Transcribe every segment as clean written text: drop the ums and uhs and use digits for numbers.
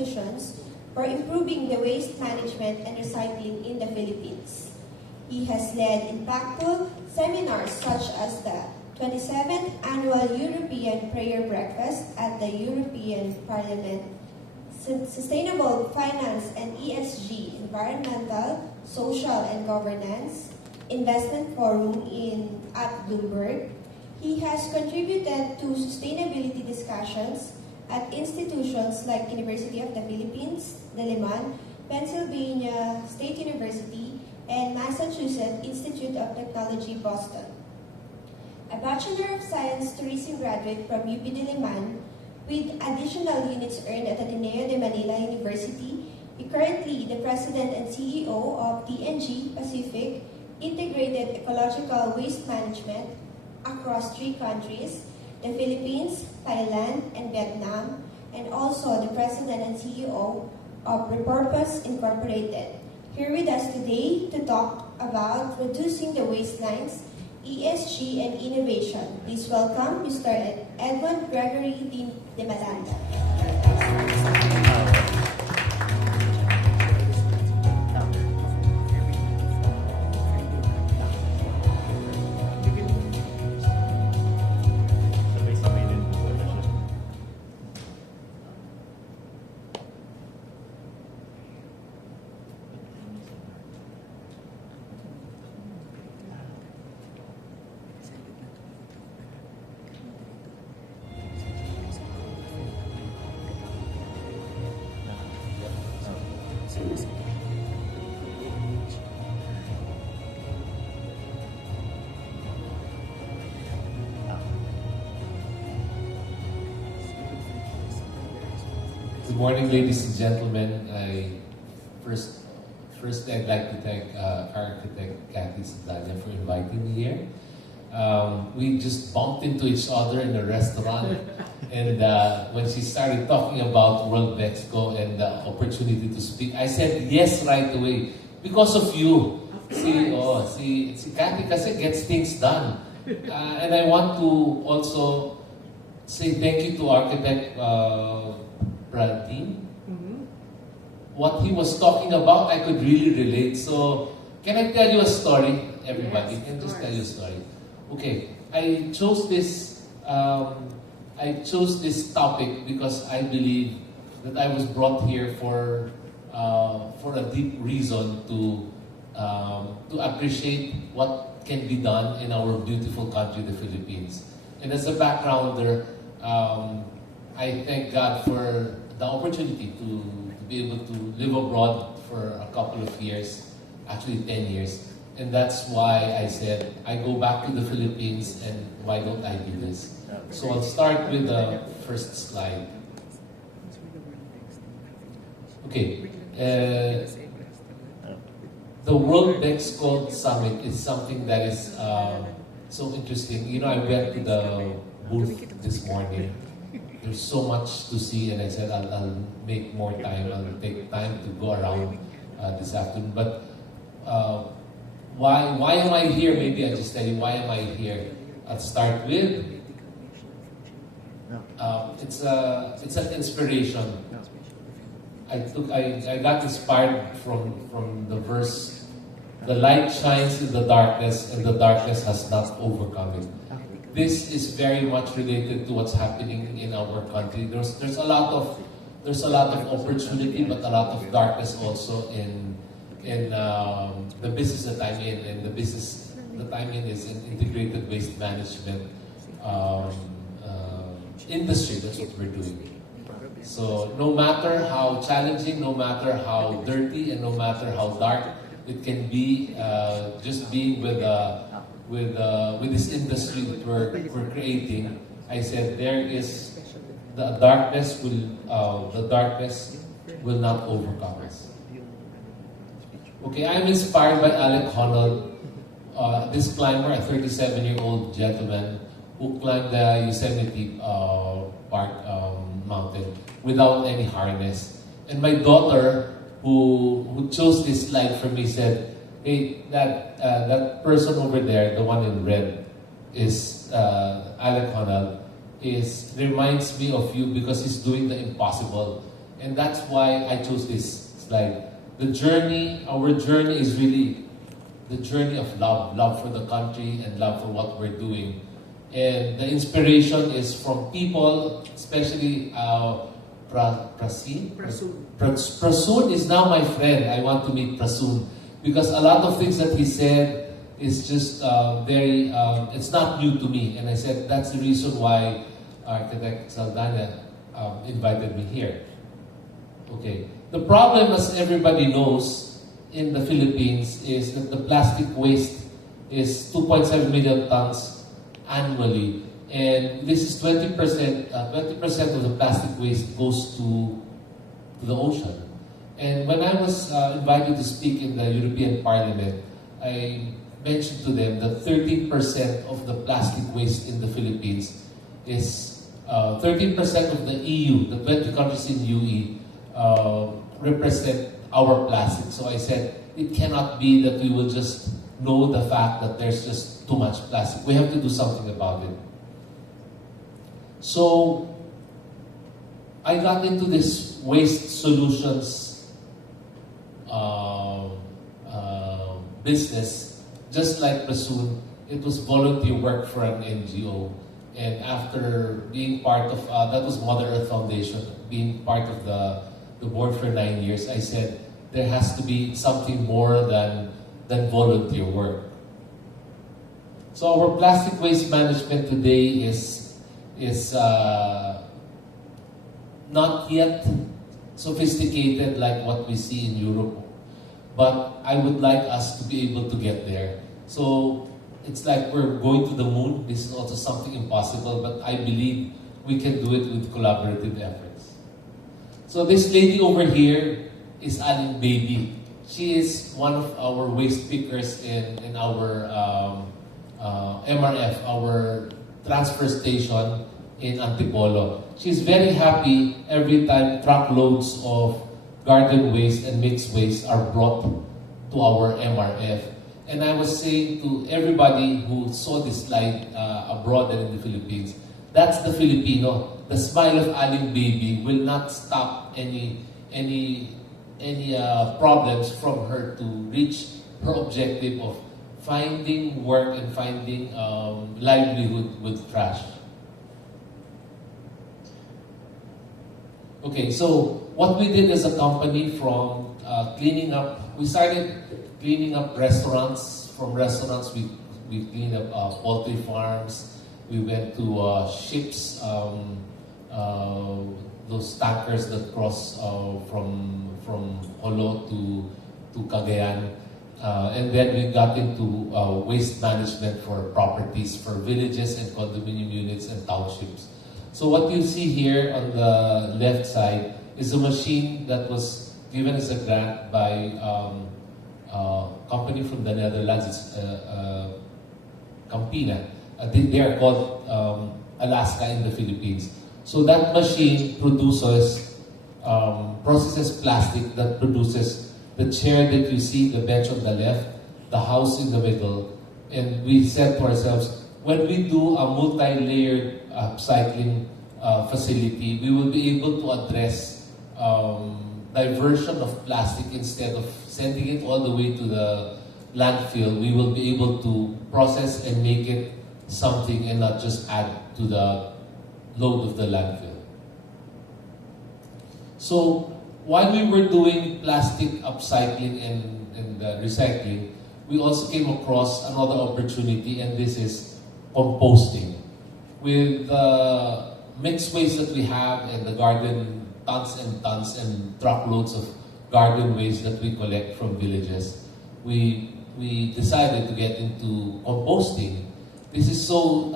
institutions for improving the waste management and recycling in the Philippines. He has led impactful seminars such as the 27th Annual European Prayer Breakfast at the European Parliament, Sustainable Finance and ESG, Environmental, Social and Governance, Investment Forum at Bloomberg. He has contributed to sustainability discussions at institutions like University of the Philippines, Diliman, Pennsylvania State University, and Massachusetts Institute of Technology, Boston. A Bachelor of Science Tourism graduate from UP Diliman with additional units earned at Ateneo de Manila University, he currently the President and CEO of TNG Pacific Integrated Ecological Waste Management across 3 countries, the Philippines, Thailand, and Vietnam, and also the President and CEO of Repurpose Incorporated. Here with us today to talk about reducing the waistelines, ESG, and innovation. Please welcome Mr. Edmond Gregory de Malanda. Good morning, ladies and gentlemen. First, I'd like to thank architect Kathy Sadania for inviting me here. We just bumped into each other in a restaurant, and when she started talking about World Expo and the opportunity to speak, I said yes right away because of you. Si Kathy kasi gets things done. And I want to also say thank you to architect Brad Dean. What he was talking about, I could really relate. So, can I tell you a story? Everybody, Yes, can just course. tell you a story. Okay, I chose this topic because I believe that I was brought here for a deep reason to appreciate what can be done in our beautiful country, the Philippines. And as a backgrounder, I thank God for the opportunity to be able to live abroad for a couple of years, actually 10 years. And that's why I said, I go back to the Philippines and why don't I do this? So I'll start with the first slide. Okay. The World Expo Summit is something that is so interesting. You know, I went to the booth this morning. There's so much to see, and I said I'll make more time. I'll take time to go around this afternoon. But why am I here? Maybe I'll just tell you why am I here. I'll start with it's an inspiration. I got inspired from the verse, "The light shines in the darkness, and the darkness has not overcome it." This is very much related to what's happening in our country. There's a lot of opportunity, but a lot of darkness also in the business that I'm in. And the business that I'm in is in integrated waste management industry. That's what we're doing. So no matter how challenging, no matter how dirty, and no matter how dark it can be, just being with this industry that we're creating, I said the darkness will not overcome us. Okay, I'm inspired by Alec Honnold, this climber, a 37-year-old gentleman who climbed the Yosemite Park mountain without any harness. And my daughter, who chose this slide for me, said, "Hey, that person over there, the one in red, is Alec Honnold. Reminds me of you because he's doing the impossible." And that's why I chose this slide. The journey, our journey is really the journey of love for the country and love for what we're doing. And the inspiration is from people, especially Prasoon. Prasoon is now my friend. I want to meet Prasoon because a lot of things that he said is just very, it's not new to me. And I said that's the reason why Architect Saldana invited me here. Okay. The problem, as everybody knows, in the Philippines is that the plastic waste is 2.7 million tons annually. And this is 20%, 20% of the plastic waste goes to the ocean. And when I was invited to speak in the European Parliament, I mentioned to them that 13% of the plastic waste in the Philippines is 13% of the EU, the 20 countries in UE, represent our plastic. So I said, it cannot be that we will just know the fact that there's just too much plastic. We have to do something about it. So I got into this waste solutions business, just like Prasoon. It was volunteer work for an NGO. And after being part of, that was Mother Earth Foundation, being part of the board for 9 years, I said, there has to be something more than volunteer work. So our plastic waste management today is not yet sophisticated like what we see in Europe, but I would like us to be able to get there. So it's like we're going to the moon. This is also something impossible, but I believe we can do it with collaborative efforts. So this lady over here is Aling Baby. She is one of our waste pickers in our MRF, our transfer station in Antipolo. She's very happy every time truckloads of garden waste and mixed waste are brought to our MRF. And I was saying to everybody who saw this slide abroad and in the Philippines, that's the Filipino. The smile of Aling Baby will not stop any problems from her to reach her objective of finding work and finding livelihood with trash. Okay, so what we did as a company from cleaning up, we started cleaning up restaurants. From restaurants, we cleaned up poultry farms. We went to ships, those tankers that cross from Jolo to Cagayan. And then we got into waste management for properties, for villages and condominium units and townships. So what you see here on the left side is a machine that was given as a grant by a company from the Netherlands. It's Campina. They are called Alaska in the Philippines. So that machine processes plastic that produces the chair that you see, the bench on the left, the house in the middle. And we said to ourselves, when we do a multi-layered upcycling facility, we will be able to address diversion of plastic. Instead of sending it all the way to the landfill, we will be able to process and make it something and not just add to the load of the landfill. So while we were doing plastic upcycling and recycling, we also came across another opportunity, and this is composting. With the mixed waste that we have and the garden, tons and truckloads of garden waste that we collect from villages, we decided to get into composting. This is so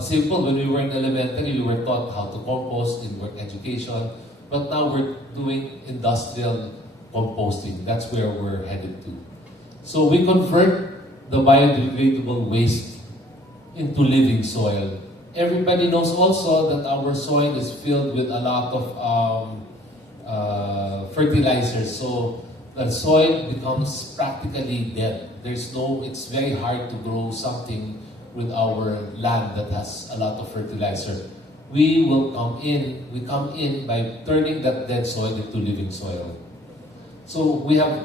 simple. When we were in elementary, we were taught how to compost in work education, but now we're doing industrial composting. That's where we're headed to. So we convert the biodegradable waste into living soil. Everybody knows also that our soil is filled with a lot of fertilizers. So the soil becomes practically dead. It's very hard to grow something with our land that has a lot of fertilizer. we come in by turning that dead soil into living soil. So we have,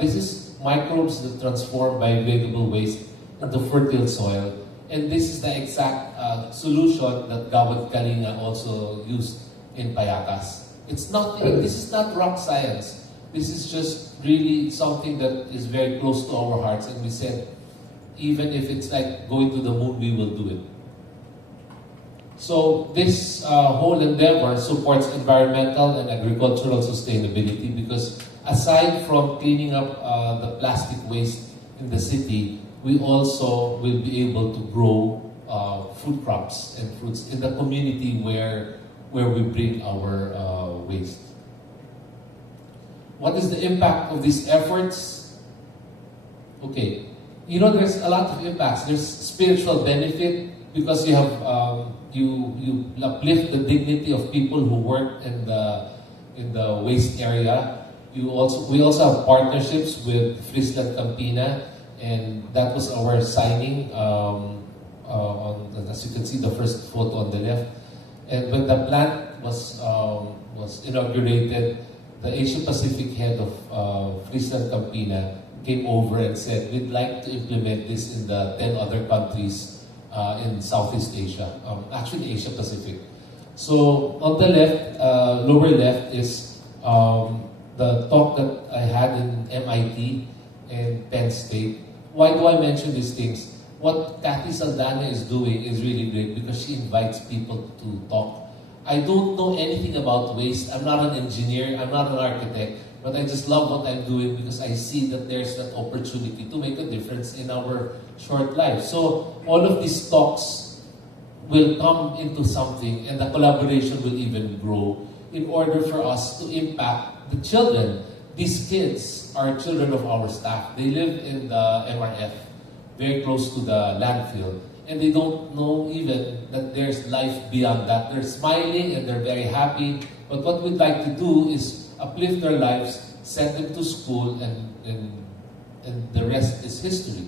this is microbes that transform biodegradable waste into fertile soil. And this is the exact solution that Gawad Kalinga also used in Payacas. This is not rock science. This is just really something that is very close to our hearts. And we said, even if it's like going to the moon, we will do it. So this whole endeavor supports environmental and agricultural sustainability because aside from cleaning up the plastic waste in the city, we also will be able to grow food crops and fruits in the community where we bring our waste. What is the impact of these efforts? Okay, there's a lot of impacts. There's spiritual benefit because you have you uplift the dignity of people who work in the waste area. We also have partnerships with Friesland Campina, and that was our signing as you can see the first photo on the left. And when the plant was inaugurated, the Asia Pacific head of Friesland Campina came over and said, we'd like to implement this in the 10 other countries in Southeast Asia, actually Asia Pacific. So on the left, lower left is the talk that I had in MIT and Penn State. Why do I mention these things? What Cathy Saldana is doing is really great because she invites people to talk. I don't know anything about waste. I'm not an engineer. I'm not an architect. But I just love what I'm doing because I see that there's that opportunity to make a difference in our short life. So all of these talks will come into something and the collaboration will even grow in order for us to impact the children. These kids are children of our staff. They live in the MRF, very close to the landfill. And they don't know even that there's life beyond that. They're smiling and they're very happy. But what we'd like to do is uplift their lives, send them to school, and the rest is history.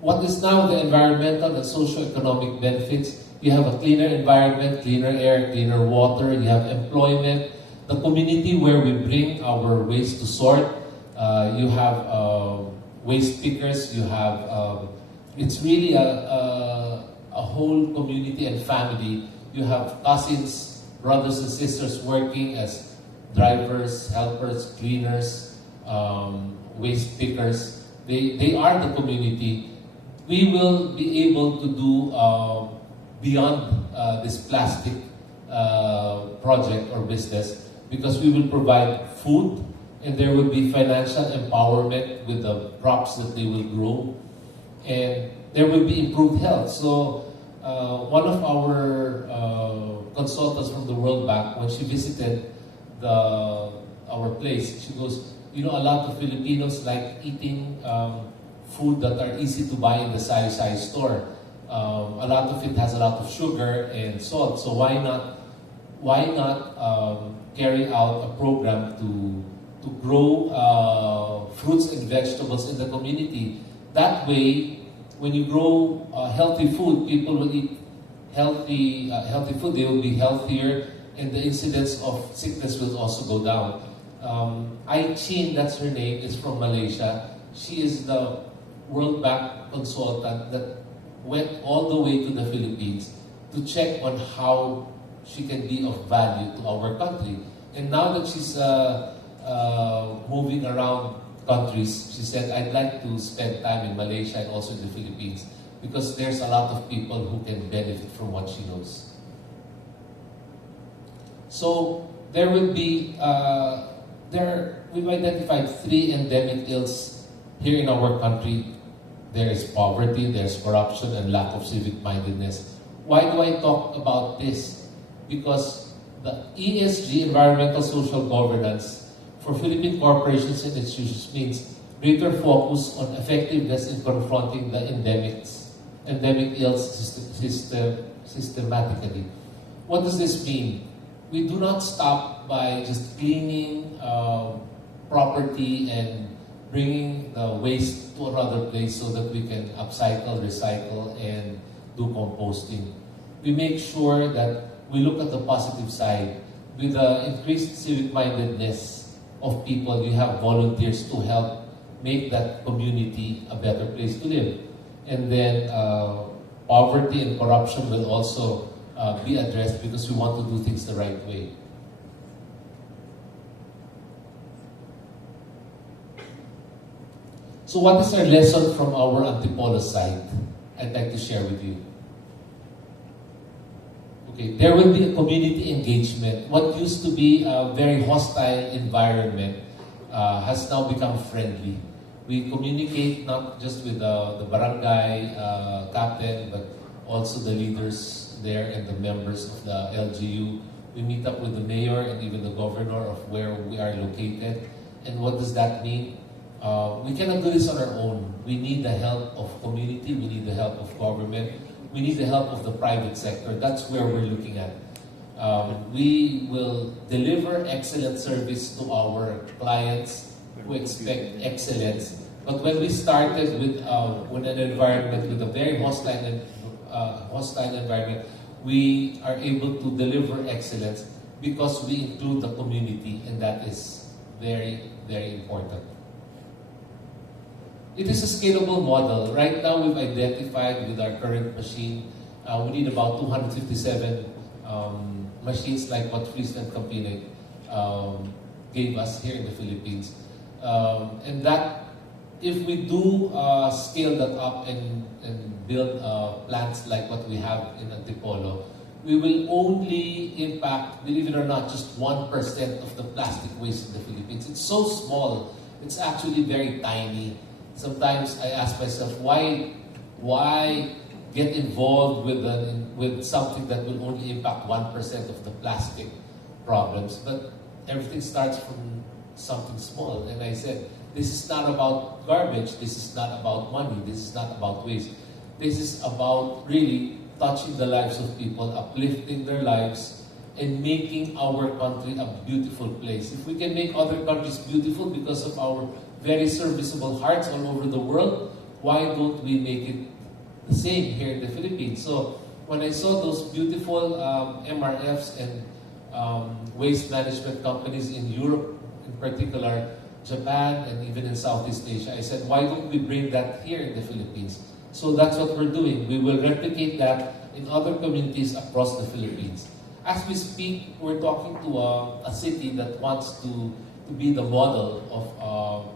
What is now the environmental and socio-economic benefits? You have a cleaner environment, cleaner air, cleaner water, you have employment, the community where we bring our waste to sort, you have waste pickers, you have, it's really a whole community and family. You have cousins, brothers and sisters working as drivers, helpers, cleaners, waste pickers. They are the community. We will be able to do beyond this plastic project or business because we will provide food and there will be financial empowerment with the crops that they will grow and there will be improved health. So one of our consultants from the World Bank, when she visited our place, she goes, a lot of Filipinos like eating food that are easy to buy in the sari-sari store. A lot of it has a lot of sugar and salt. So why not carry out a program to grow fruits and vegetables in the community? That way, when you grow healthy food, people will eat healthy food. They will be healthier, and the incidence of sickness will also go down. Ai Chin, that's her name, is from Malaysia. She is the World Bank consultant that went all the way to the Philippines to check on how she can be of value to our country. And now that she's moving around countries, she said, I'd like to spend time in Malaysia and also in the Philippines because there's a lot of people who can benefit from what she knows. So there will be, we've identified 3 endemic ills here in our country. There is poverty, there's corruption, and lack of civic-mindedness. Why do I talk about this? Because the ESG, environmental social governance, for Philippine corporations and institutions means greater focus on effectiveness in confronting the endemic ills systematically. What does this mean? We do not stop by just cleaning property and bringing the waste to another place so that we can upcycle, recycle, and do composting. we make sure that we look at the positive side. With the increased civic-mindedness of people, you have volunteers to help make that community a better place to live. And then poverty and corruption will also be addressed because we want to do things the right way. So what is our lesson from our Antipolo side? I'd like to share with you. Okay, there will be a community engagement. What used to be a very hostile environment has now become friendly. We communicate not just with the barangay captain, but also the leaders there and the members of the LGU. We meet up with the mayor and even the governor of where we are located. And what does that mean? We cannot do this on our own. We need the help of community, we need the help of government, we need the help of the private sector. That's where we're looking at. We will deliver excellent service to our clients who expect excellence. But when we started with an environment, with a very hostile environment, we are able to deliver excellence because we include the community, and that is very, very important. It is a scalable model. Right now, we've identified with our current machine, we need about 257 machines like what Friesland Campina gave us here in the Philippines. And that, if we do scale that up and build plants like what we have in Antipolo, we will only impact, believe it or not, just 1% of the plastic waste in the Philippines. It's so small. It's actually very tiny. Sometimes I ask myself, why get involved with something that will only impact 1% of the plastic problems? But everything starts from something small. And I said, this is not about garbage. This is not about money. This is not about waste. This is about really touching the lives of people, uplifting their lives, and making our country a beautiful place. If we can make other countries beautiful because of our very serviceable hearts all over the world, why don't we make it the same here in the Philippines? So when I saw those beautiful MRFs and waste management companies in Europe, in particular, Japan, and even in Southeast Asia, I said, why don't we bring that here in the Philippines? So that's what we're doing. We will replicate that in other communities across the Philippines. As we speak, we're talking to a city that wants to be the model of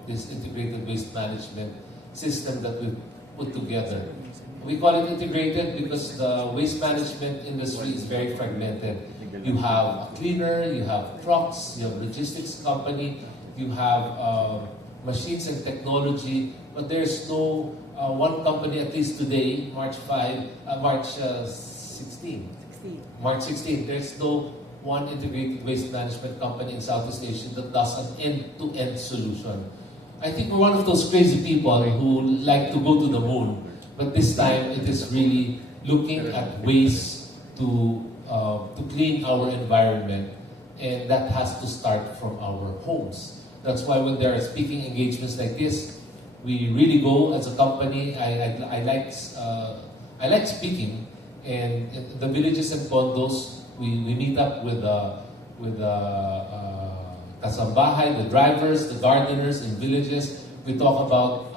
this integrated waste management system that we've put together. We call it integrated because the waste management industry is very fragmented. You have a cleaner, you have trucks, you have logistics company, you have machines and technology, but there's no one company, at least today, March 16, there's no one integrated waste management company in Southeast Asia that does an end-to-end solution. I think we're one of those crazy people who like to go to the moon, but this time it is really looking at ways to clean our environment, and that has to start from our homes. That's why when there are speaking engagements like this, we really go as a company. I like speaking, and in the villages and condos, we meet up with kasambahay, the drivers, the gardeners in villages. We talk about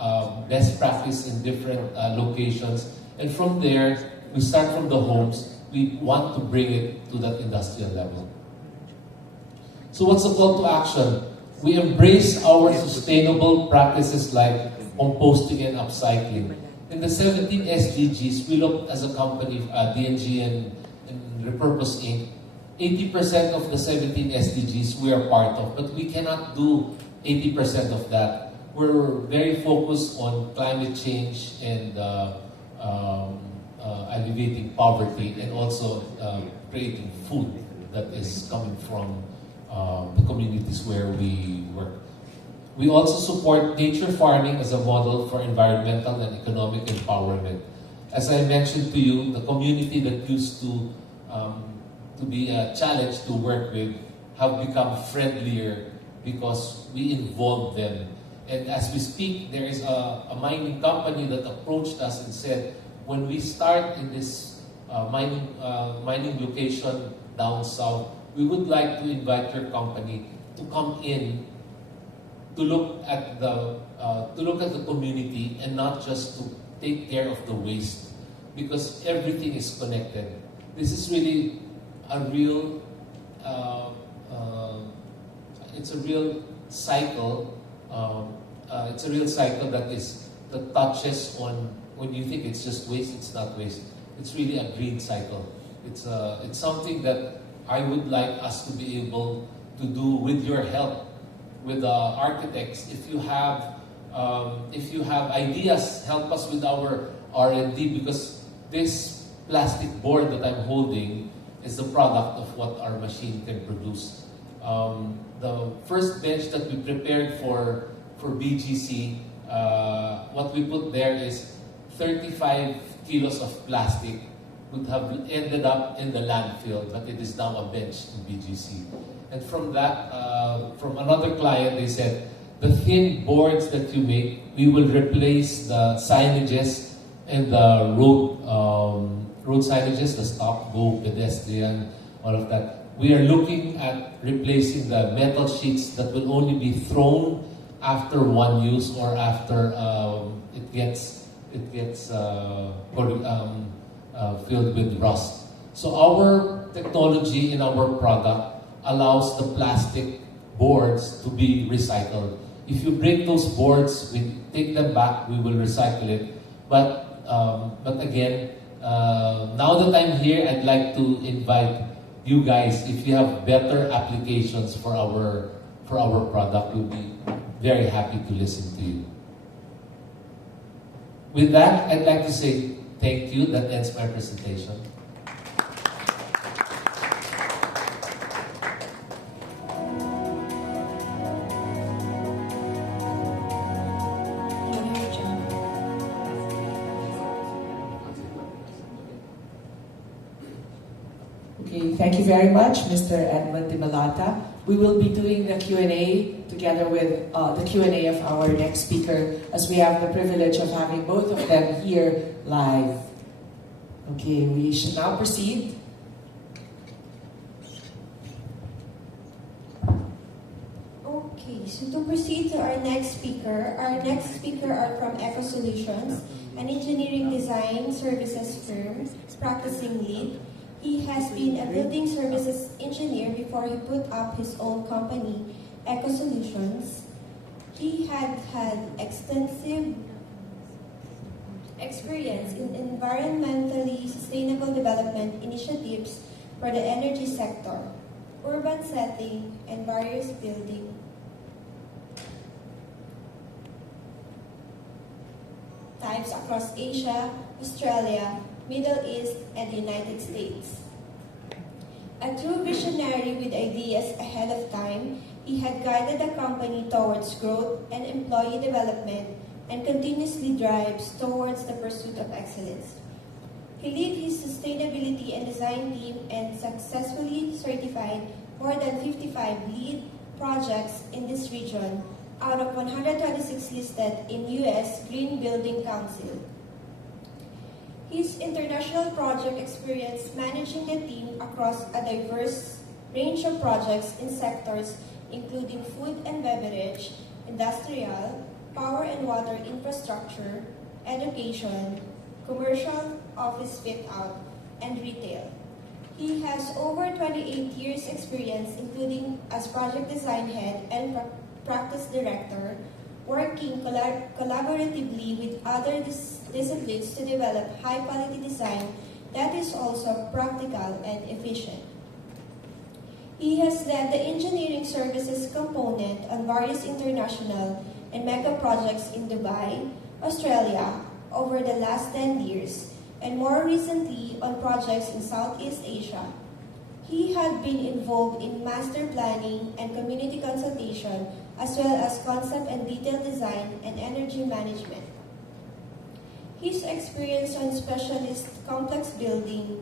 best practice in different locations, and from there we start from the homes. We want to bring it to that industrial level. So what's the call to action? We embrace our sustainable practices like composting and upcycling. In the 17 SDGs, we looked as a company, DNG and Repurpose Inc., 80% of the 17 SDGs we are part of, but we cannot do 80% of that. We're very focused on climate change and alleviating poverty, and also creating food that is coming from the communities where we work. We also support nature farming as a model for environmental and economic empowerment. As I mentioned to you, the community that used to be a challenge to work with have become friendlier because we involved them. And as we speak, there is a mining company that approached us and said, when we start in this mining location down south, we would like to invite your company to come in to look at the community and not just to take care of the waste, because everything is connected. This is really a real it's a real cycle. It's a real cycle that touches on, when you think it's just waste, it's not waste. It's really a green cycle. It's something that I would like us to be able to do with your help, with architects. If you have ideas, help us with our R&D, because this plastic board that I'm holding is the product of what our machine can produce. The first bench that we prepared for BGC, what we put there is 35 kilos of plastic would have ended up in the landfill, but it is now a bench in BGC. And from that, from another client, they said, the thin boards that you make, we will replace the signages and the road signages, the stop, go, pedestrian, all of that. We are looking at replacing the metal sheets that will only be thrown after one use or after it gets filled with rust. So our technology in our product allows the plastic boards to be recycled. If you break those boards, we take them back, we will recycle it. But again, now that I'm here, I'd like to invite you guys, if you have better applications for our product, we'll be very happy to listen to you. With that, I'd like to say thank you. That ends my presentation. Okay, thank you very much, Mr. Edmond Dimalata. We will be doing the Q&A together with the Q&A of our next speaker, as we have the privilege of having both of them here live. Okay, we should now proceed. Okay, so to proceed to our next speaker are from Eco Solutions, an engineering design services firm practicing lead. He has been a building services engineer before he put up his own company, Eco Solutions. He had extensive experience in environmentally sustainable development initiatives for the energy sector, urban setting, and various building types across Asia, Australia, Middle East, and the United States. A true visionary with ideas ahead of time, he had guided the company towards growth and employee development and continuously drives towards the pursuit of excellence. He led his sustainability and design team and successfully certified more than 55 lead projects in this region out of 126 listed in U.S. Green Building Council. His international project experience managing the team across a diverse range of projects in sectors including food and beverage, industrial, power and water infrastructure, education, commercial, office fit-out, and retail. He has over 28 years experience including as project design head and practice director, working collaboratively with other disciplines to develop high-quality design that is also practical and efficient. He has led the engineering services component on various international and mega projects in Dubai, Australia, over the last 10 years, and more recently on projects in Southeast Asia. He had been involved in master planning and community consultation, as well as concept and detailed design and energy management. His experience on specialist complex buildings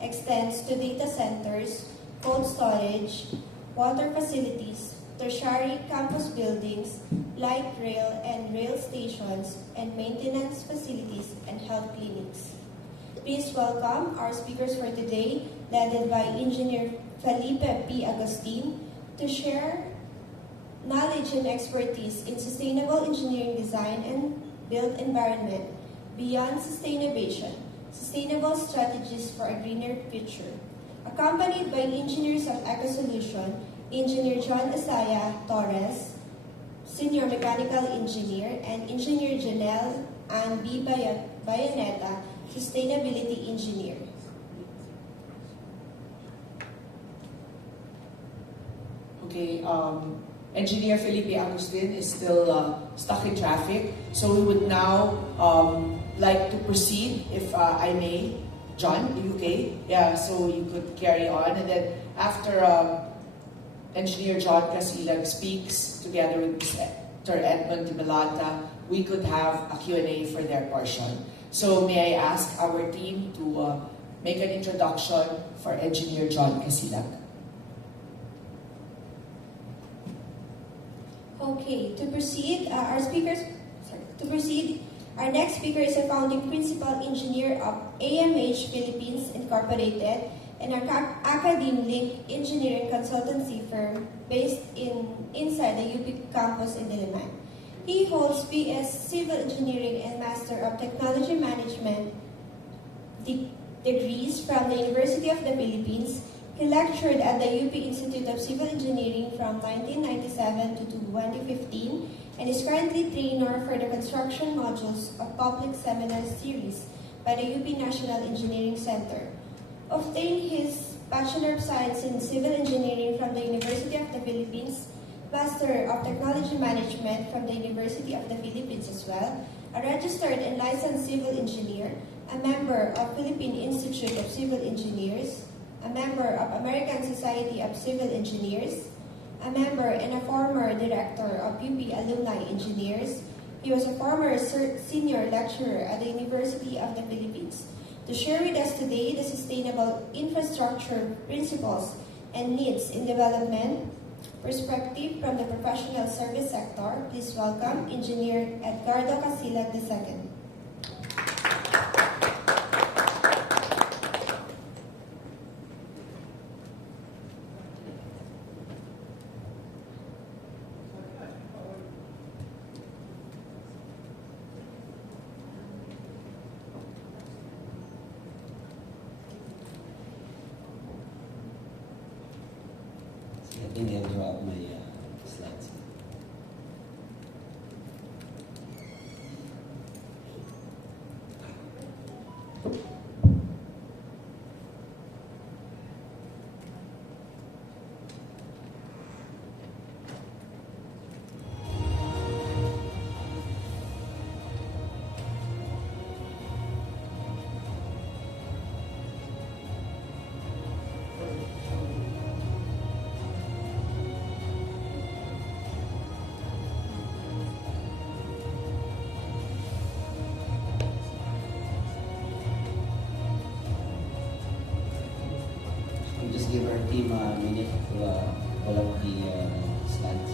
extends to data centers, cold storage, water facilities, tertiary campus buildings, light rail and rail stations, and maintenance facilities and health clinics. Please welcome our speakers for today, led by Engineer Felipe P. Agustin, to share knowledge and expertise in sustainable engineering design and built environment beyond sustainability, sustainable strategies for a greener future. Accompanied by engineers of EcoSolution, Engineer John Asaya Torres, Senior Mechanical Engineer, and Engineer Janelle Ann B. Bayoneta, Sustainability Engineer. Okay, Engineer Felipe Agustin is still stuck in traffic, so we would now like to proceed, if I may. John, are you okay? Yeah, so you could carry on, and then after Engineer John Casilag speaks together with Mr. Edmund Tibalata, we could have a Q&A for their portion. So may I ask our team to make an introduction for Engineer John Casilag. Okay, to proceed, our next speaker is a founding principal engineer of AMH Philippines Incorporated, and our Academe Link engineering consultancy firm based inside the UP campus in Diliman. He holds BS Civil Engineering and Master of Technology Management degrees from the University of the Philippines. He lectured at the UP Institute of Civil Engineering from 1997 to 2015 and is currently trainer for the construction modules of public seminar series by the UP National Engineering Center. Obtained his Bachelor of Science in Civil Engineering from the University of the Philippines, Master of Technology Management from the University of the Philippines as well, a registered and licensed civil engineer, a member of Philippine Institute of Civil Engineers, a member of American Society of Civil Engineers, a member and a former director of UP Alumni Engineers. He was a former senior lecturer at the University of the Philippines. To share with us today the sustainable infrastructure principles and needs in development perspective from the professional service sector, please welcome Engineer Edgardo Casilag II. I think I'll draw up my slides. We'll just give our team a minute to pull up the slides.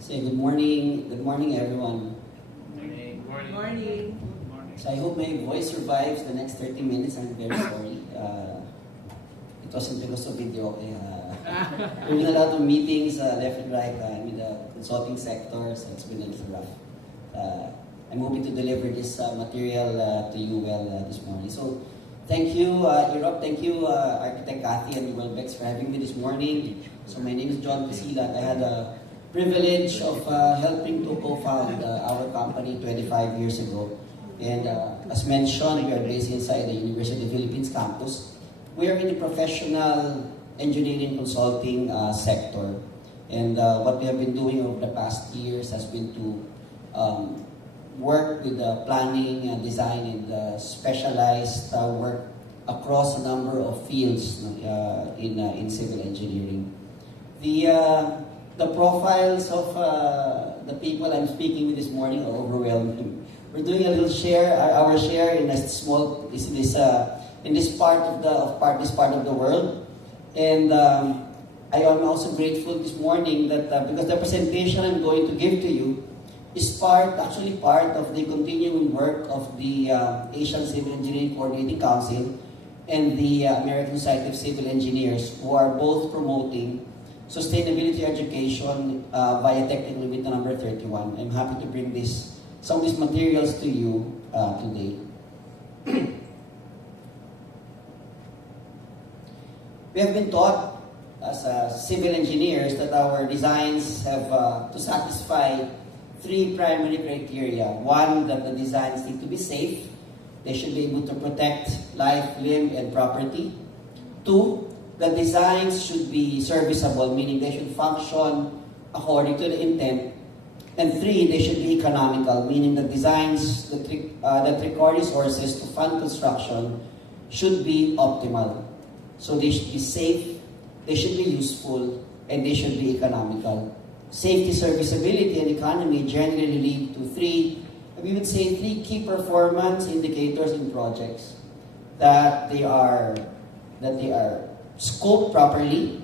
Say good morning everyone. Morning. So I hope my voice survives the next 30 minutes. I'm very sorry. It wasn't because of video. Doing a lot of meetings left and right with the consulting sector, so it's been a little rough. I'm hoping to deliver this material to you well this morning. So thank you, Europe. Thank you, Architect Kathy and Welbex for having me this morning. So my name is John Casilag. I had a privilege of helping to co-found our company 25 years ago. And as mentioned, we are based inside the University of the Philippines campus. We are in the professional engineering consulting sector. And what we have been doing over the past years has been to work with the planning and design and specialized work across a number of fields in civil engineering. The profiles of the people I'm speaking with this morning are overwhelming. We're doing a little share, our share in a small in this part of the world, and I am also grateful this morning that because the presentation I'm going to give to you is actually part of the continuing work of the Asian Civil Engineering Coordinating Council and the American Society of Civil Engineers, who are both promoting sustainability education via technical unit number 31. I'm happy to bring some of these materials to you today. We have been taught as civil engineers that our designs have to satisfy three primary criteria. One, that the designs need to be safe. They should be able to protect life, limb, and property. Two, the designs should be serviceable, meaning they should function according to the intent. And three, they should be economical, meaning the designs that require resources to fund construction should be optimal. So they should be safe, they should be useful, and they should be economical. Safety, serviceability, and economy generally lead to three key performance indicators in projects. That they are scoped properly,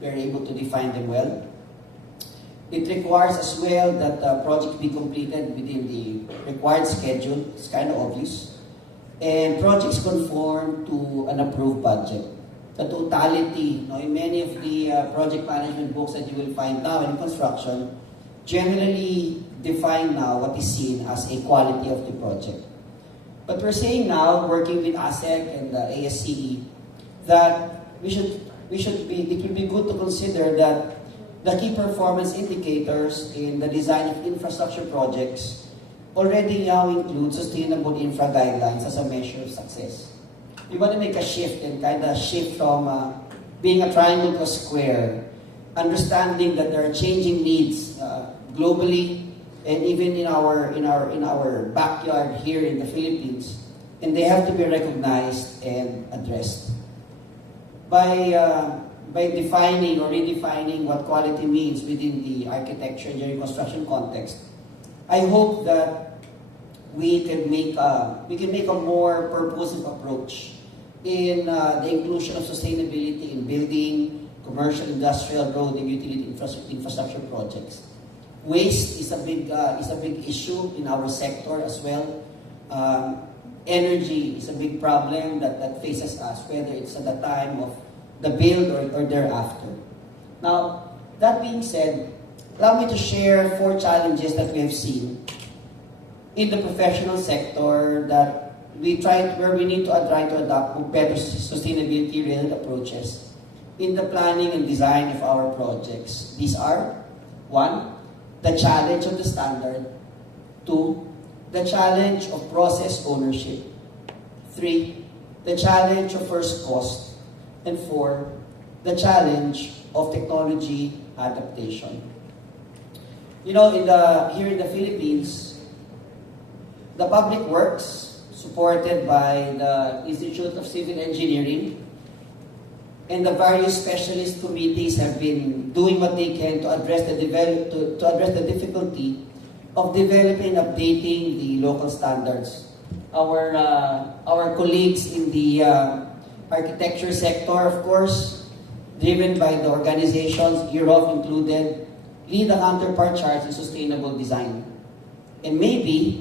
we are able to define them well. It requires as well that the project be completed within the required schedule. It's kind of obvious. And projects conform to an approved budget. The totality, in many of the project management books that you will find now in construction, generally define now what is seen as a quality of the project. But we're saying now, working with ASEC and the ASCE, that it would be good to consider that the key performance indicators in the design of infrastructure projects already now include sustainable infra guidelines as a measure of success. We want to make a shift and kind of shift from being a triangle to a square, understanding that there are changing needs globally and even in our backyard here in the Philippines, and they have to be recognized and addressed. By defining or redefining what quality means within the architecture, engineering, construction context, I hope that we can make a more purposive approach in the inclusion of sustainability in building, commercial, industrial, road, and utility infrastructure projects. Waste is a big issue in our sector as well. Energy is a big problem that faces us, whether it's at the time of the build or thereafter. Now, that being said, allow me to share 4 challenges that we have seen in the professional sector that where we need to try to adopt better sustainability-related approaches in the planning and design of our projects. These are: 1, the challenge of the standard; 2, the challenge of process ownership; 3, the challenge of first cost; and 4, the challenge of technology adaptation. Here in the Philippines, the public works, supported by the Institute of Civil Engineering, and the various specialist committees have been doing what they can to address the difficulty of developing and updating the local standards. Our colleagues in the architecture sector, of course, driven by the organizations, EUROF included, lead the counterpart charge in sustainable design. And maybe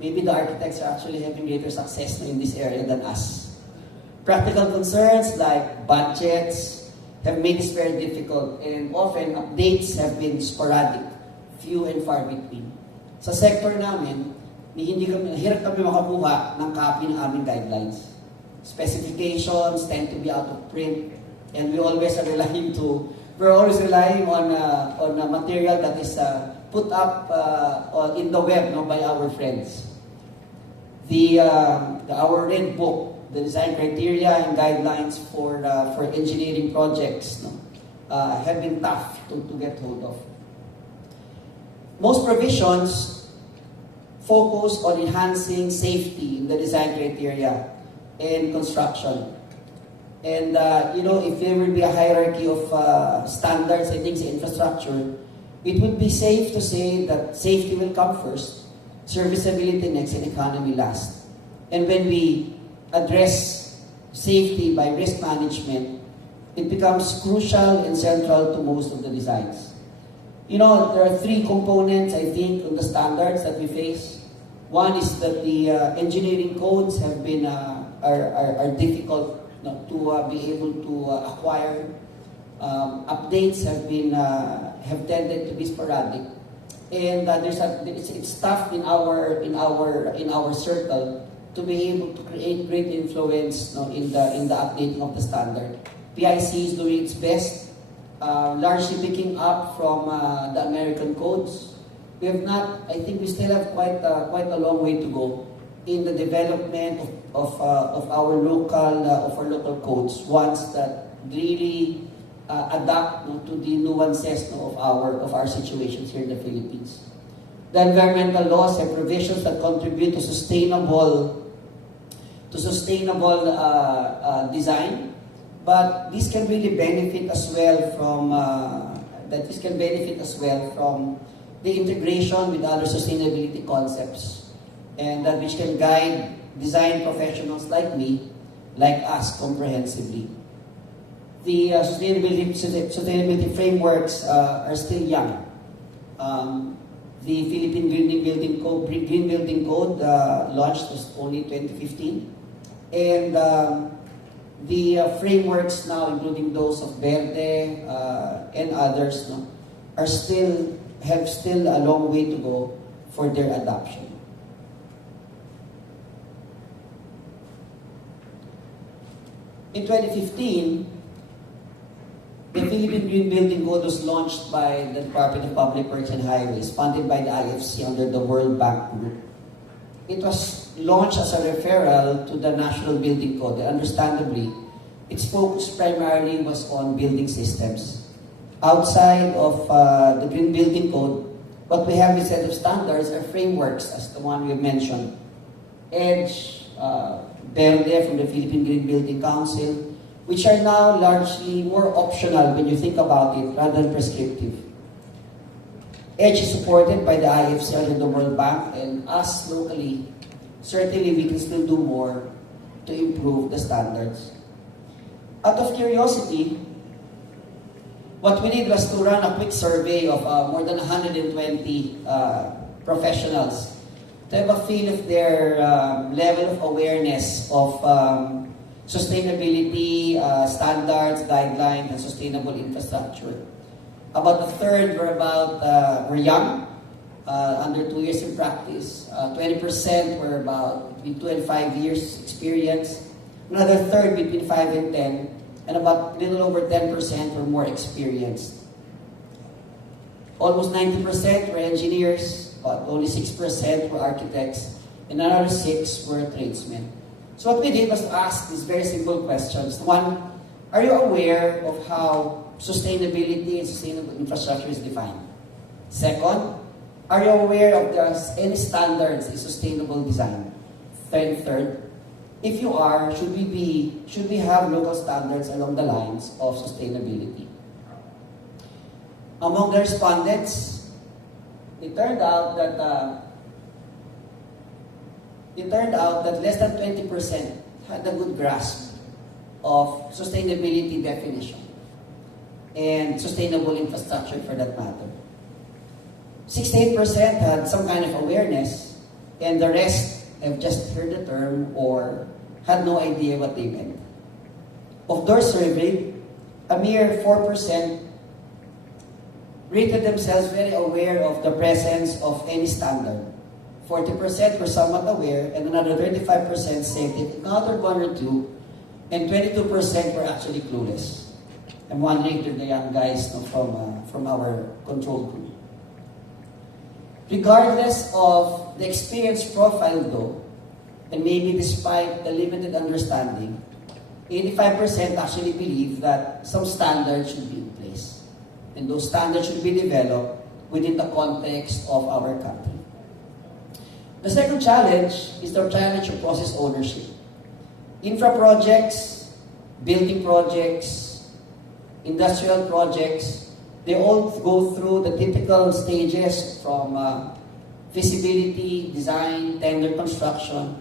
the architects are actually having greater success in this area than us. Practical concerns like budgets have made this very difficult, and often updates have been sporadic, few and far between. Sa sector namin, hirap kami makakuha ng copy ng aming guidelines. Specifications tend to be out of print, and we're always relying on a material that is put up in the web by our friends. Our red book, the design criteria and guidelines for engineering projects, have been tough to get hold of. Most provisions focus on enhancing safety in the design criteria, and construction. And if there will be a hierarchy of standards, I think, sa infrastructure, it would be safe to say that safety will come first, serviceability next, and economy last. And when we address safety by risk management, it becomes crucial and central to most of the designs. There are three components, I think, on the standards that we face. One is that the engineering codes have been are difficult to be able to acquire. Updates have tended to be sporadic, and it's tough in our circle to be able to create great influence in the updating of the standard. PIC is doing its best, largely picking up from the American codes. We have not. I think we still have quite a long way to go in the development of our local codes. Ones that really adapt to the nuances of our situations here in the Philippines. The environmental laws have provisions that contribute to sustainable design, but this can really benefit as well from the integration with other sustainability concepts, and that which can guide design professionals like me, like us, comprehensively. The sustainability frameworks are still young. The Philippine Green Building Code launched was only 2015, and the frameworks now, including those of Verde and others, have still a long way to go for their adoption. In 2015, the Philippine Green Building Code was launched by the Department of Public Works and Highways, funded by the IFC under the World Bank Group. It was launched as a referral to the National Building Code. Understandably, its focus primarily was on building systems. Outside of the Green Building Code, what we have instead of standards are frameworks, as the one we mentioned. EDGE, Verde from the Philippine Green Building Council, which are now largely more optional when you think about it rather than prescriptive. EDGE is supported by the IFC under the World Bank, and us locally, certainly we can still do more to improve the standards. Out of curiosity, what we did was to run a quick survey of more than 120 professionals to have a feel of their level of awareness of sustainability standards, guidelines, and sustainable infrastructure. About a third were young, under 2 years in practice. 20% were about between 2 and 5 years experience. Another third between 5 and 10. And about a little over 10% were more experienced. Almost 90% were engineers, but only 6% were architects, and another 6 were tradesmen. So what we did was to ask these very simple questions. One, are you aware of how sustainability and sustainable infrastructure is defined? Second, are you aware of any standards in sustainable design? Third, if you are, should we have local standards along the lines of sustainability? Among the respondents, it turned out that less than 20% had a good grasp of sustainability definition and sustainable infrastructure for that matter. 68% had some kind of awareness, and the rest have just heard the term or had no idea what they meant. Of those surveyed, a mere 4% rated themselves very aware of the presence of any standard. 40% were somewhat aware, and another 35% said they encountered one or two, and 22% were actually clueless. I'm wondering to the young guys from our control group. Regardless of the experience profile though, and maybe despite the limited understanding, 85% actually believe that some standards should be in place. And those standards should be developed within the context of our country. The second challenge is the challenge of process ownership. Infra projects, building projects, industrial projects, they all go through the typical stages from feasibility, design, tender construction,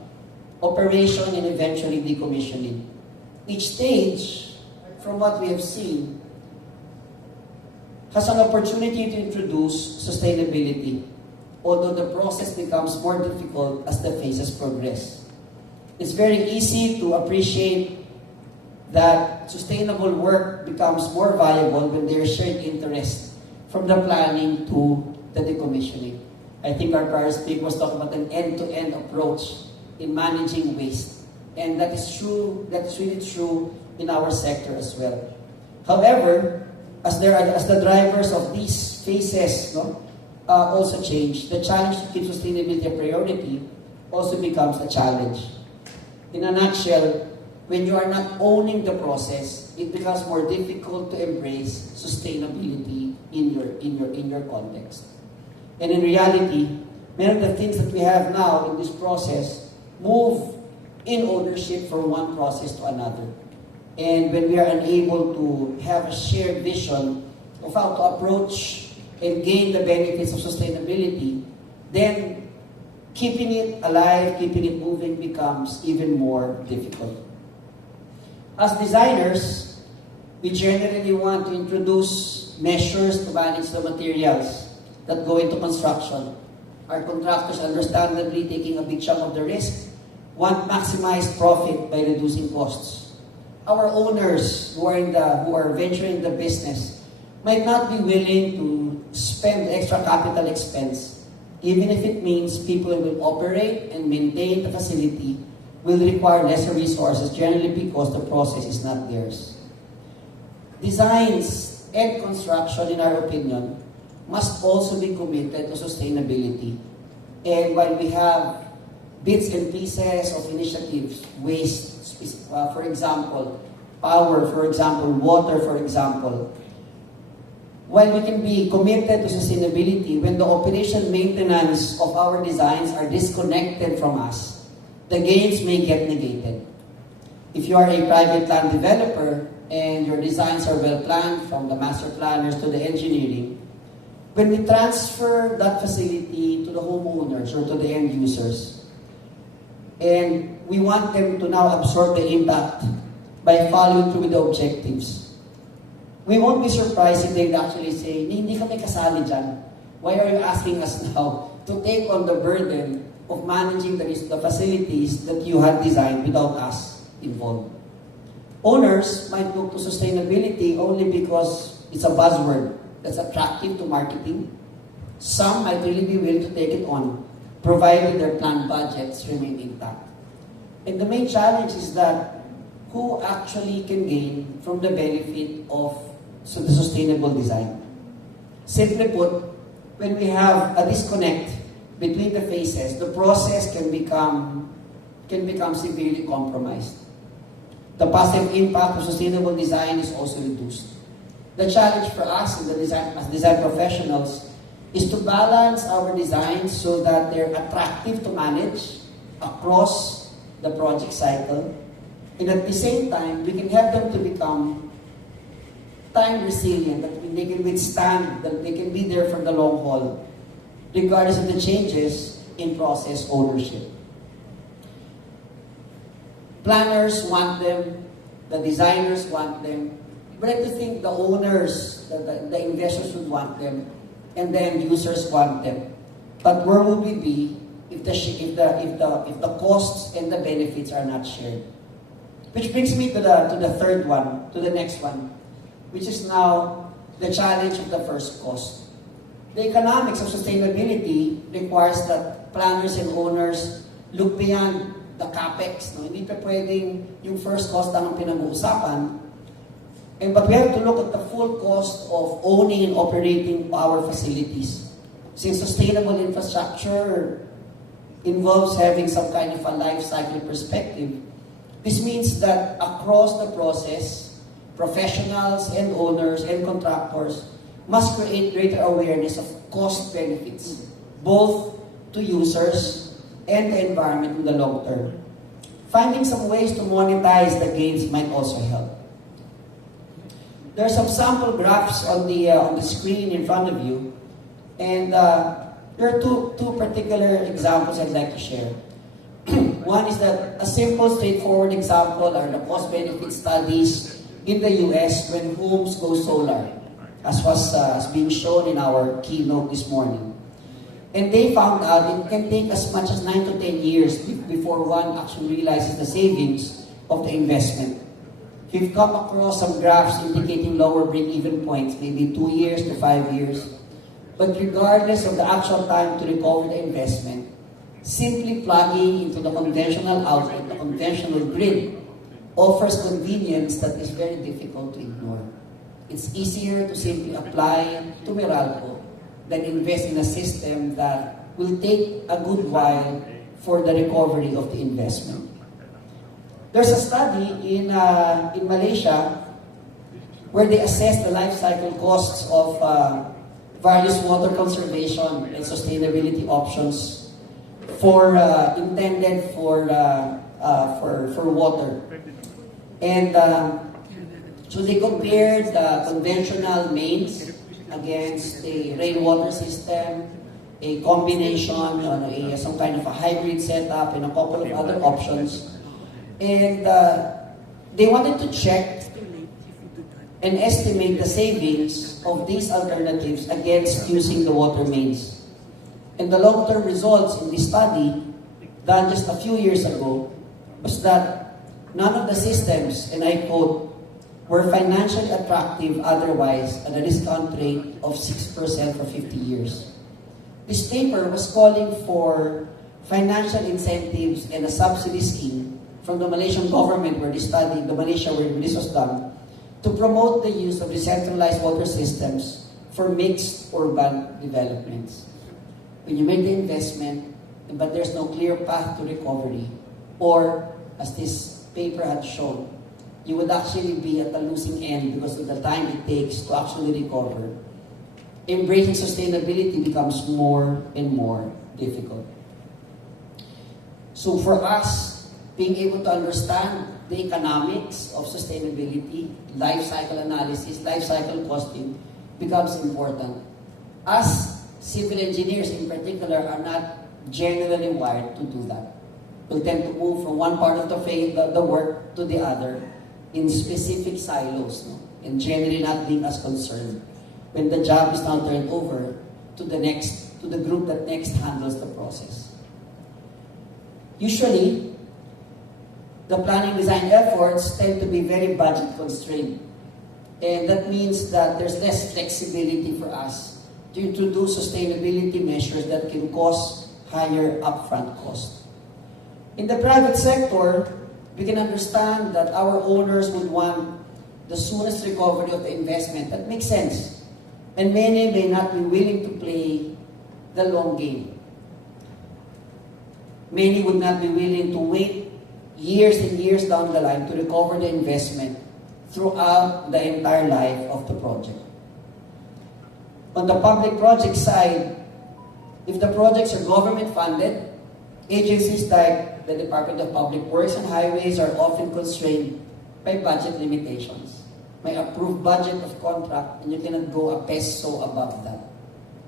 operation, and eventually decommissioning. Each stage, from what we have seen, has an opportunity to introduce sustainability, although the process becomes more difficult as the phases progress. It's very easy to appreciate that sustainable work becomes more viable when there is shared interest from the planning to the decommissioning. I think our prior speaker was talking about an end-to-end approach in managing waste. And that is true, that's really true in our sector as well. However, as the drivers of these phases also change, the challenge to keep sustainability a priority also becomes a challenge. In a nutshell, when you are not owning the process, it becomes more difficult to embrace sustainability in your context. And in reality, many of the things that we have now in this process move in ownership from one process to another. And when we are unable to have a shared vision of how to approach and gain the benefits of sustainability, then keeping it alive, keeping it moving becomes even more difficult. As designers, we generally want to introduce measures to manage the materials that go into construction. Our contractors, understandably taking a big chunk of the risk, want maximized profit by reducing costs. Our owners who are venturing the business might not be willing to spend extra capital expense, even if it means people who will operate and maintain the facility will require lesser resources, generally because the process is not theirs. Designs and construction, in our opinion, must also be committed to sustainability. And while we have bits and pieces of initiatives, waste, for example, power, for example, water, for example, while we can be committed to sustainability, when the operation maintenance of our designs are disconnected from us, the gains may get negated. If you are a private land developer and your designs are well planned from the master planners to the engineering, when we transfer that facility to the homeowners or to the end users, and we want them to now absorb the impact by following through with the objectives, we won't be surprised if they'd actually say, hindi kami kasali dyan. Why are you asking us now to take on the burden of managing the facilities that you had designed without us involved? Owners might look to sustainability only because it's a buzzword that's attractive to marketing. Some might really be willing to take it on, provided their planned budgets remain intact. And the main challenge is that who actually can gain from the benefit of the sustainable design? Simply put, when we have a disconnect between the phases, the process can become severely compromised. The positive impact of sustainable design is also reduced. The challenge for us as design professionals is to balance our designs so that they're attractive to manage across the project cycle, and at the same time, we can help them to become time resilient, that they can withstand, that they can be there for the long haul, regardless of the changes in process ownership. Planners want them, the designers want them, but I think the owners, the investors would want them, and the end users want them. But where would we be if the costs and the benefits are not shared? Which brings me to the third one, to the next one, which is now the challenge of the first cost. The economics of sustainability requires that planners and owners look beyond the capex. No? Hindi pa pwedeng yung first cost lang ang pinag-uusapan. But we have to look at the full cost of owning and operating our facilities. Since sustainable infrastructure involves having some kind of a life cycle perspective, this means that across the process, professionals and owners and contractors must create greater awareness of cost benefits, both to users and the environment in the long term. finding some ways to monetize the gains might also help. There are some sample graphs on the screen in front of you, and there are two particular examples I'd like to share. One is that a simple, straightforward example are the cost-benefit studies in the US when homes go solar, as was being shown in our keynote this morning. And they found out it can take as much as 9 to 10 years before one actually realizes the savings of the investment. We've come across some graphs indicating lower break-even points, maybe 2 years to 5 years. But regardless of the actual time to recover the investment, simply plugging into the conventional outlet, the conventional grid, offers convenience that is very difficult to ignore. It's easier to simply apply to Meralco than invest in a system that will take a good while for the recovery of the investment. There's a study in Malaysia where they assess the life cycle costs of various water conservation and sustainability options intended for water. And so they compared the conventional mains against a rainwater system, a combination, some kind of a hybrid setup, and a couple of other options. And they wanted to check and estimate the savings of these alternatives against using the water mains. And the long-term results in this study, done just a few years ago, was that none of the systems, and I quote, were financially attractive otherwise at a discount rate of 6% for 50 years. This paper was calling for financial incentives and a subsidy scheme from the Malaysian government where this was done, to promote the use of decentralized water systems for mixed urban developments. When you make the investment, but there's no clear path to recovery, or as this paper had shown, you would actually be at the losing end because of the time it takes to actually recover. Embracing sustainability becomes more and more difficult. So for us, being able to understand the economics of sustainability, life cycle analysis, life cycle costing becomes important. Us civil engineers in particular are not generally wired to do that. We'll tend to move from one part of the work to the other in specific silos, and generally not being as concerned when the job is now turned over to the group that next handles the process. Usually, the planning design efforts tend to be very budget constrained, and that means that there's less flexibility for us to introduce sustainability measures that can cause higher upfront cost. In the private sector, we can understand that our owners would want the soonest recovery of the investment. That makes sense. And many may not be willing to play the long game. Many would not be willing to wait years and years down the line to recover the investment throughout the entire life of the project. On the public project side, if the projects are government funded, agencies like the Department of Public Works and Highways are often constrained by budget limitations. May approved budget of contract and you cannot go a peso above that.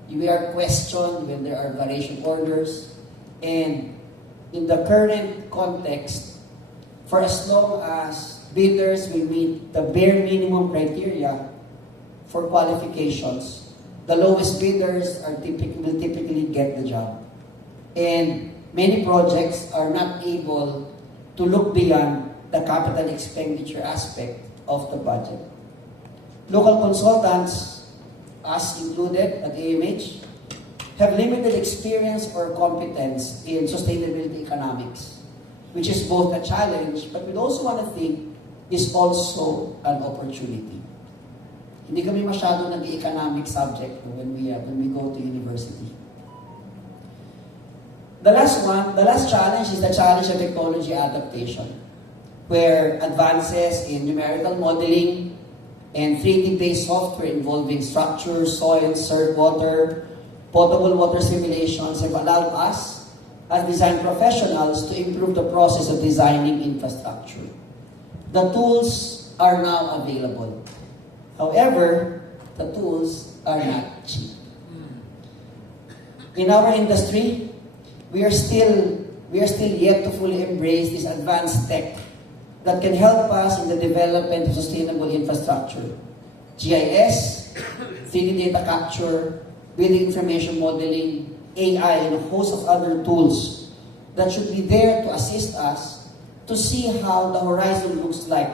You are questioned when there are variation orders, and in the current context, for as long as bidders will meet the bare minimum criteria for qualifications, the lowest bidders will typically get the job. And many projects are not able to look beyond the capital expenditure aspect of the budget. Local consultants, us included at AMH, have limited experience or competence in sustainability economics, which is both a challenge, but we also want to think is also an opportunity. Hindi kami masyado nag-economic subject when we go to university. The last challenge is the challenge of technology adaptation, where advances in numerical modeling and 3D-based software involving structure, soil, surf water, potable water simulations have allowed us, as design professionals to improve the process of designing infrastructure. The tools are now available. However, the tools are not cheap. In our industry, we are still yet to fully embrace this advanced tech that can help us in the development of sustainable infrastructure. GIS, 3D data capture, building information modeling, AI, and a host of other tools that should be there to assist us to see how the horizon looks like,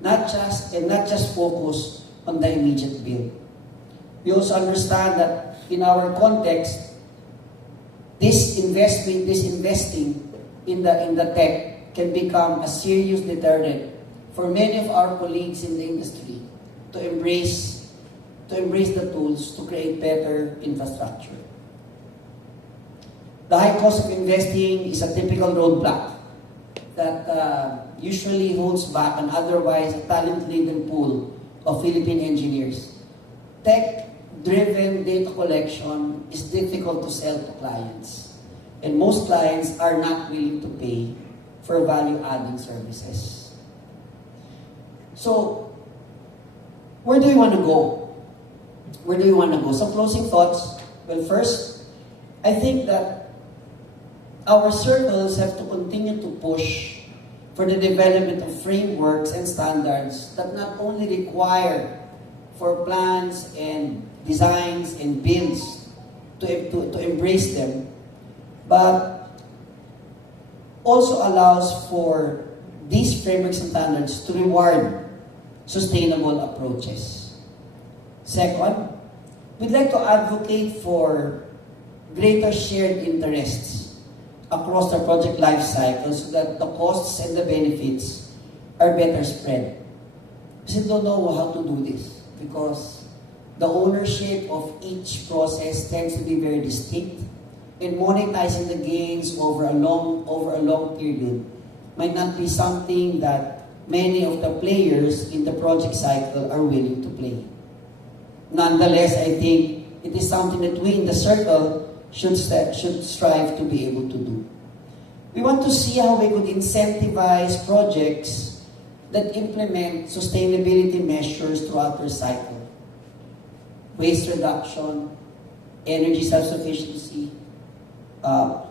not just focus on the immediate build. We also understand that in our context, this investing in the tech can become a serious deterrent for many of our colleagues in the industry to embrace the tools to create better infrastructure. The high cost of investing is a typical roadblock that usually holds back an otherwise talent-laden pool of Philippine engineers. Tech-driven data collection is difficult to sell to clients, and most clients are not willing to pay for value-adding services. So, where do we want to go? Some closing thoughts. Well, first, I think that our circles have to continue to push for the development of frameworks and standards that not only require for plans and designs and builds to embrace them, but also allows for these frameworks and standards to reward sustainable approaches. Second, we'd like to advocate for greater shared interests across the project life cycle so that the costs and the benefits are better spread. Kasi don't know how to do this because the ownership of each process tends to be very distinct, and monetizing the gains over a long period might not be something that many of the players in the project cycle are willing to play. Nonetheless, I think it is something that we in the circle should strive to be able to do. We want to see how we could incentivize projects that implement sustainability measures throughout their cycle. Waste reduction, energy self-sufficiency,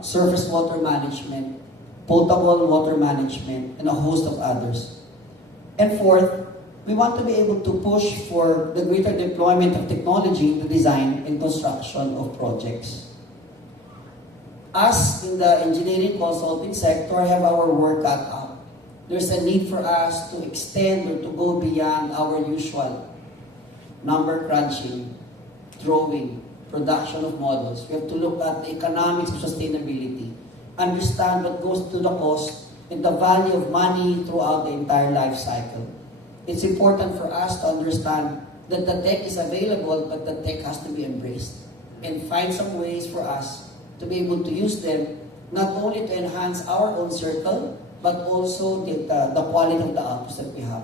surface water management, potable water management, and a host of others. And fourth, we want to be able to push for the greater deployment of technology in the design and construction of projects. Us in the engineering consulting sector have our work cut out. There's a need for us to extend or to go beyond our usual number crunching, drawing, production of models. We have to look at the economics of sustainability, understand what goes to the cost and the value of money throughout the entire life cycle. It's important for us to understand that the tech is available, but the tech has to be embraced and find some ways for us to be able to use them, not only to enhance our own circle, but also the quality of the outputs that we have.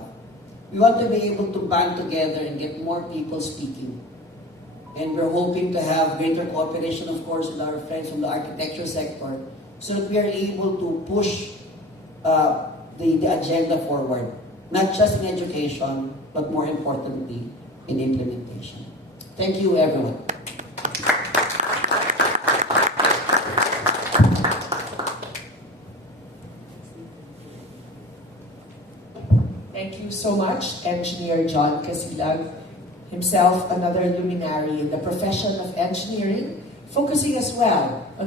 We want to be able to band together and get more people speaking. And we're hoping to have greater cooperation, of course, with our friends from the architecture sector so that we are able to push the agenda forward, not just in education, but more importantly, in implementation. Thank you, everyone. Thank you so much, Engineer John Casilag, himself another luminary in the profession of engineering, focusing as well on